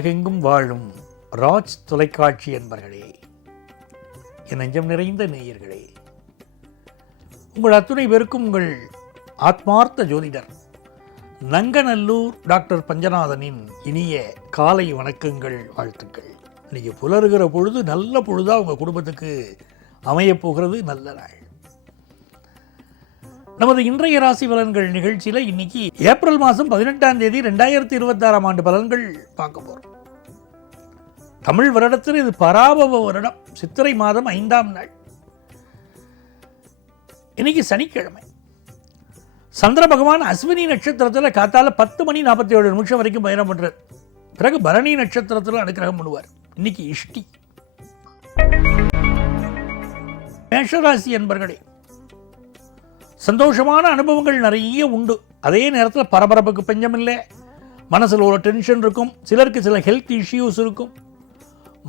உலகெங்கும் வாழும் ராஜ் தொலைக்காட்சி என்பர்களே, என் நெஞ்சம் நிறைந்த நேயர்களே, உங்கள் அத்துணை பேருக்கும் உங்கள் ஆத்மார்த்த ஜோதிடர் நங்கநல்லூர் டாக்டர் பஞ்சநாதனின் இனிய காலை வணக்கங்கள், வாழ்த்துக்கள். இன்னைக்கு புலருகிற பொழுது நல்ல பொழுதாக உங்கள் குடும்பத்துக்கு அமையப்போகிறது. நல்ல நாள். நமது இன்றைய ராசி பலன்கள் நிகழ்ச்சியில் இன்னைக்கு ஏப்ரல் மாதம் 18ஆம் தேதி 2026 ஆண்டு பலன்கள் பார்க்க போகிறோம். தமிழ் வருடத்தில் இது பராபவ வருடம், சித்திரை மாதம் 5ஆம் நாள். இன்னைக்கு சனிக்கிழமை. சந்திர பகவான் அஸ்வினி நட்சத்திரத்தில் காத்தால 10:47 வரைக்கும் பயணம் பண்றார். பிறகு பரணி நட்சத்திரத்தில் அனுக்கிரகம் பண்ணுவார். இன்னைக்கு இஷ்டி. மேஷராசி என்பர்களே, சந்தோஷமான அனுபவங்கள் நிறைய உண்டு. அதே நேரத்தில் பரபரப்புக்கு பஞ்சம் இல்லை. மனசில் ஒரு டென்ஷன் இருக்கும். சிலருக்கு சில ஹெல்த் இஷ்யூஸ் இருக்கும்.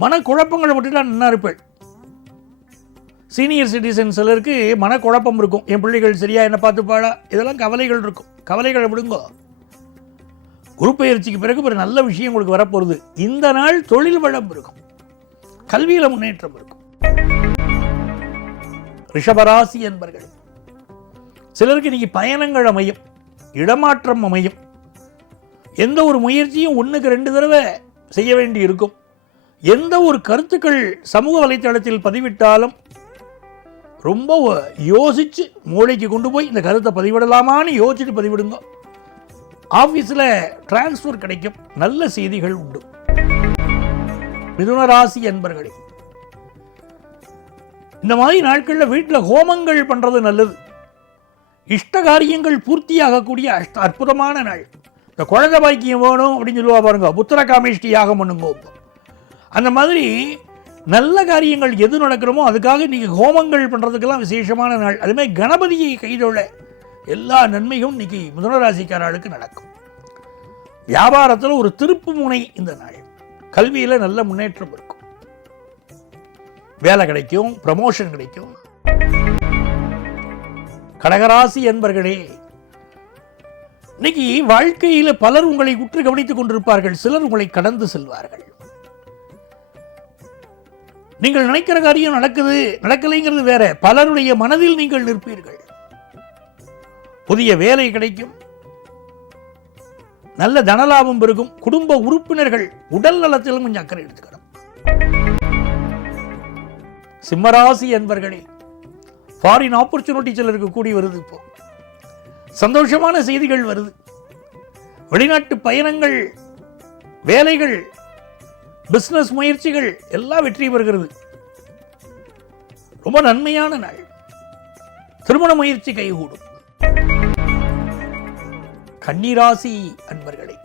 மனக்குழப்பங்களை மட்டும் தான் நல்லா இருப்பேன். சீனியர் சிட்டிசன் சிலருக்கு மனக்குழப்பம் இருக்கும். என் பிள்ளைகள் சரியா என்ன பார்த்துப்பாடா, இதெல்லாம் கவலைகள் இருக்கும். கவலைகளை விடுங்க. குரு பயிற்சிக்கு பிறகு ஒரு நல்ல விஷயம் உங்களுக்கு வரப்போகுது. இந்த நாள் தொழில் வளம் இருக்கும், கல்வியில் முன்னேற்றம் இருக்கும். ரிஷபராசி என்பர்கள், சிலருக்கு இன்னைக்கு பயணங்கள் அமையும், இடமாற்றம் அமையும். எந்த ஒரு முயற்சியும் 1க்கு 2 தடவை செய்ய வேண்டி இருக்கும். எந்த ஒரு கருத்துக்கள் சமூக வலைத்தளத்தில் பதிவிட்டாலும் ரொம்ப யோசிச்சு மூளைக்கு கொண்டு போய் இந்த கருத்தை பதிவிடலாமான்னு யோசிச்சுட்டு பதிவிடுங்க. ஆஃபீஸில் டிரான்ஸ்ஃபர் கிடைக்கும். நல்ல செய்திகள் உண்டு. மிதுன ராசி என்பர்களே, இந்த மாதிரி நாட்களில் வீட்டில் ஹோமங்கள் பண்ணுறது நல்லது. இஷ்ட காரியங்கள் பூர்த்தியாகக்கூடிய அற்புதமான நாள். இந்த குழந்தை பாக்கியம் வேணும் அப்படின்னு சொல்லுவா பாருங்க, புத்திர காமேஷ்டி யாகம் பண்ணுங்க. அந்த மாதிரி நல்ல காரியங்கள் எது நடக்கிறோமோ அதுக்காக நீங்கள் ஹோமங்கள் பண்ணுறதுக்கெல்லாம் விசேஷமான நாள். அதுமாதிரி கணபதியை கைதொழ எல்லா நன்மையும் இன்னைக்கு மிதுனராசிக்காரர்களுக்கு நடக்கும். வியாபாரத்தில் ஒரு திருப்பு முனை இந்த நாள். கல்வியில் நல்ல முன்னேற்றம் இருக்கும். வேலை கிடைக்கும், ப்ரமோஷன் கிடைக்கும். கடகராசி என்பர்களே, இன்னைக்கு வாழ்க்கையில் பலர் உங்களை உற்று கவனித்துக் கொண்டிருப்பார்கள். சிலர் உங்களை கடந்து செல்வார்கள். நீங்கள் நினைக்கிற காரியம் நடக்குது, நடக்கலைங்கிறது வேற. பலருடைய மனதில் நீங்கள் நிற்பீர்கள். புதிய வேலை கிடைக்கும். நல்ல தனலாபம் பெருகும். குடும்ப உறுப்பினர்கள் உடல் நலத்திலும் கொஞ்சம் அக்கறை எடுத்துக்கணும். சிம்மராசி என்பர்களே, ஃபாரின் ஆப்பர்ச்சுனிட்டி சிலருக்கு கூடி வருது. இப்போ சந்தோஷமான செய்திகள் வருது. வெளிநாட்டு பயணங்கள், வேலைகள், பிசினஸ் முயற்சிகள் எல்லாம் வெற்றி பெறுகிறது. ரொம்ப நன்மையான நாள். திருமண முயற்சி கைகூடும். கன்னிராசி அன்பர்களே,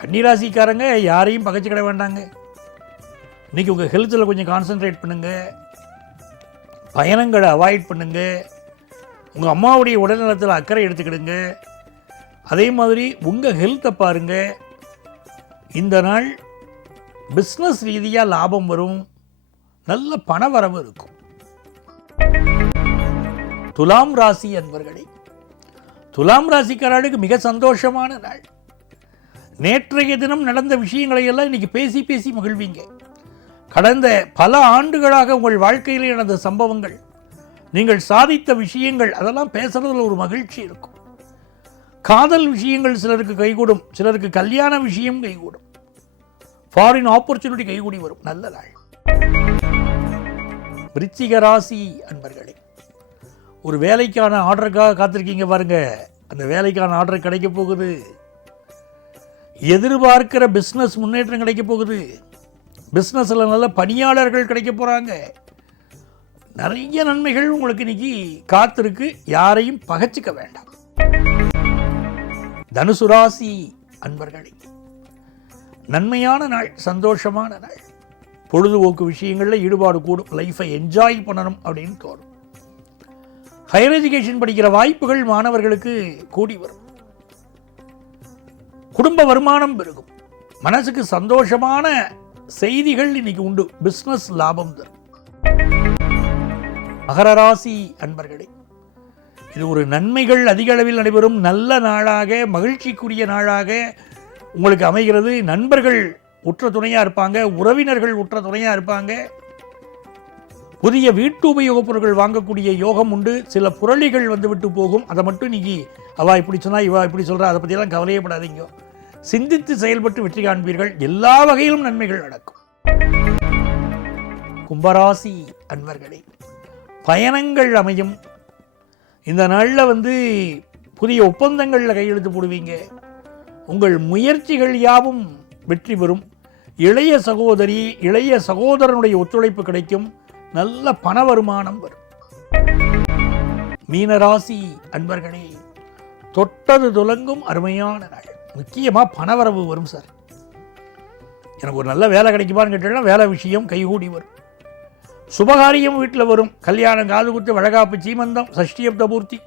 கன்னிராசிக்காரங்க யாரையும் பகைச்சுக்கிட வேண்டாங்க. இன்னைக்கு உங்க ஹெல்த்தில் கொஞ்சம் கான்சென்ட்ரேட் பண்ணுங்க. பயணங்களை அவாய்ட் பண்ணுங்க. உங்கள் அம்மாவுடைய உடல்நலத்தில் அக்கறை எடுத்துக்கிடுங்க. அதே மாதிரி உங்கள் ஹெல்த்தை பாருங்க. இந்த நாள் பிஸ்னஸ் ரீதியாக லாபம் வரும். நல்ல பண வரவு இருக்கும். துலாம் ராசி அன்பர்களே, துலாம் ராசிக்காரர்களுக்கு மிக சந்தோஷமான நாள். நேற்றைய தினம் நடந்த விஷயங்களை எல்லாம் இன்னைக்கு பேசி பேசி மகிழ்வீங்க. கடந்த பல ஆண்டுகளாக உங்கள் வாழ்க்கையில் நடந்த சம்பவங்கள், நீங்கள் சாதித்த விஷயங்கள், அதெல்லாம் பேசுறதுல ஒரு மகிழ்ச்சி இருக்கும். காதல் விஷயங்கள் சிலருக்கு கைகூடும். சிலருக்கு கல்யாண விஷயம் கைகூடும். ஃபாரின் ஆப்பர்ச்சுனிட்டி கைகூடி வரும். நல்ல நாள். விருச்சிக ராசி அன்பர்களே, ஒரு வேலைக்கான ஆர்டருக்காக காத்திருக்கீங்க பாருங்க. அந்த வேலைக்கான ஆர்டர் கிடைக்க போகுது. எதிர்பார்க்கிற பிஸ்னஸ் முன்னேற்றம் கிடைக்க போகுது. பிஸ்னஸில் நல்ல பணியாளர்கள் கிடைக்க போகிறாங்க. நிறைய நன்மைகள் உங்களுக்கு இன்னைக்கு காத்திருக்கு. யாரையும் பகைச்சிக்க வேண்டாம். தனுசு ராசி அன்பர்களே, நன்மையான நாள், சந்தோஷமான நாள். பொழுதுபோக்கு விஷயங்களில் ஈடுபாடு கூடும். லைஃப்பை என்ஜாய் பண்ணணும் அப்படின்னு தோணும். ஹையர் எஜுகேஷன் படிக்கிற வாய்ப்புகள் மாணவர்களுக்கு கூடி வரும். குடும்ப வருமானம் பெருகும். மனசுக்கு சந்தோஷமான செய்திகள் இன்னைக்கு உண்டு. பிசினஸ் லாபம் தரும். மகர ராசி அன்பர்களே, இது ஒரு நன்மைகள் அதிக அளவில் நடைபெறும் நல்ல நாளாக, மகிழ்ச்சிக்குரிய நாளாக உங்களுக்கு அமைகிறது. நண்பர்கள் உற்ற துணையாக இருப்பாங்க, உறவினர்கள் உற்ற துணையாக இருப்பாங்க. புதிய வீட்டு உபயோகப் பொருட்கள் வாங்கக்கூடிய யோகம் உண்டு. சில புரளிகள் வந்து விட்டு போகும். அதை மட்டும் இன்னைக்கு அவா இப்படி சொன்னா இவா இப்படி சொல்கிறா, அதை பற்றியெல்லாம் கவலையப்படாதீங்க. சிந்தித்து செயல்பட்டு வெற்றி காண்பீர்கள். எல்லா வகையிலும் நன்மைகள் நடக்கும். கும்பராசி அன்பர்களே, பயணங்கள் அமையும். இந்த நாளில் வந்து புதிய ஒப்பந்தங்களில் கையெழுத்து போடுவீங்க. உங்கள் முயற்சிகள் யாவும் வெற்றி பெறும். இளைய சகோதரி இளைய சகோதரனுடைய ஒத்துழைப்பு கிடைக்கும். நல்ல பண வருமானம் வரும். மீனராசி அன்பர்களே, தொட்டது துலங்கும் அருமையான நாள். முக்கியமாக பணவரவு வரும். சார், எனக்கு ஒரு நல்ல வேலை கிடைக்குமான்னு கேட்டீங்கன்னா வேலை விஷயம் கைகூடி வரும். சுபகாரியம் வீட்டில் வரும். கல்யாணம், காது குத்து, வழகாப்பு, சீமந்தம், சஷ்டியப்த பூர்த்தி,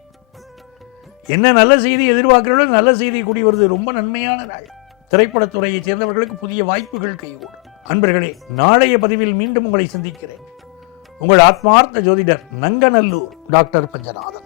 என்ன நல்ல செய்தி எதிர்பார்க்கிறதோ நல்ல செய்தி கூடி வருது. ரொம்ப நன்மையான நாள். திரைப்படத்துறையைச் சேர்ந்தவர்களுக்கு புதிய வாய்ப்புகள் கைகூடும். அன்பர்களே, நாளைய பதிவில் மீண்டும் உங்களை சந்திக்கிறேன். உங்கள் ஆத்மார்த்த ஜோதிடர் நங்கநல்லூர் டாக்டர் பஞ்சநாதன்.